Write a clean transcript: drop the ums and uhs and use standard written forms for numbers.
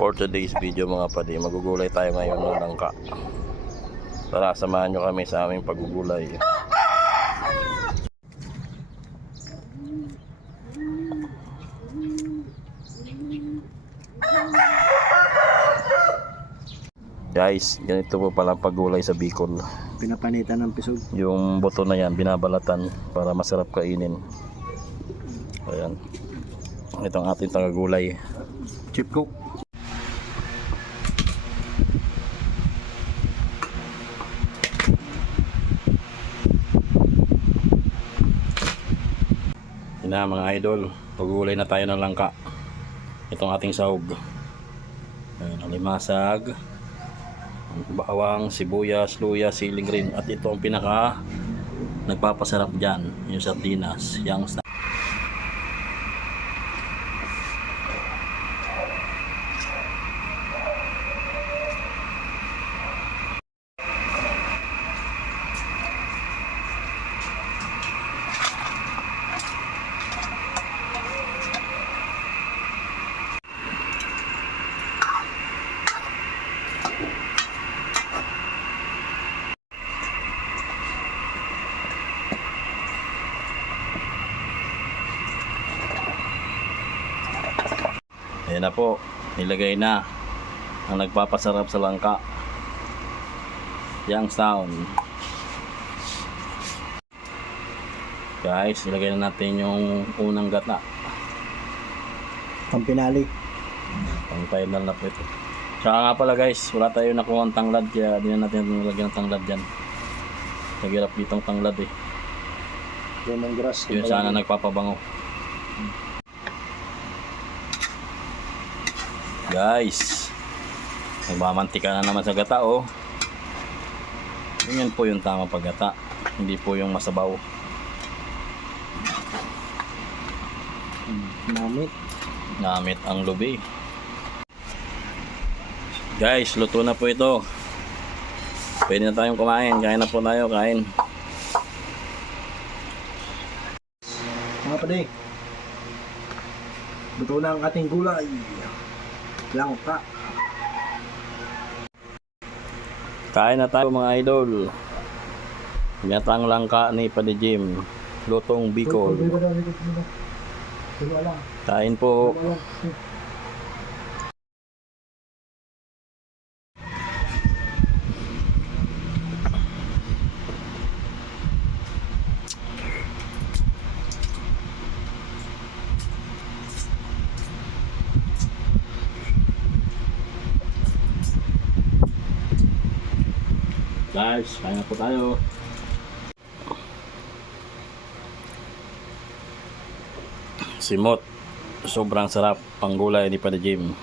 For today's video mga padi, magugulay tayo ngayon ng langka. Tara, samahan nyo kami sa aming paggugulay. Guys, ganito po palang paggulay sa Bicol. Pinapanitan ng pisog. Yung buto na yan, binabalatan para masarap kainin. Ayan. Itong ating tagagulay. Chip cook. Yun na mga idol, paggulay na tayo ng langka. Itong ating sahog. Ayan, alimasag, bawang, sibuyas, luya, siling green. At ito ang pinaka nagpapasarap dyan, yung sardinas, yung snack. Ayan na po, nilagay na ang nagpapasarap sa langka, yung sound. Guys, nilagay na natin yung unang gata. Ang pinali. Ang final na po ito. Tsaka nga pala guys, wala tayo nakuha ang tanglad, kaya di na natin nilagyan ng tanglad dyan. Nagirap ditong tanglad eh. Lemongrass. Yun sana nagpapabango. Guys, nagmamantika na naman sa gata oh. Ganyan po yung tamang paggata, hindi po yung masabaw. Namit ang lubi. Guys, luto na po ito. Pwede na tayong kumain. Kain na po tayo, kain. Mga pade, luto na ang ating gulay. Langka. Kain na tayo mga idol. Ginatang langka ni Padi Jim. Lutong Bicol. Kain po. Guys, kain na po tayo. Simot. Sobrang sarap panggulay ni Padi Jim.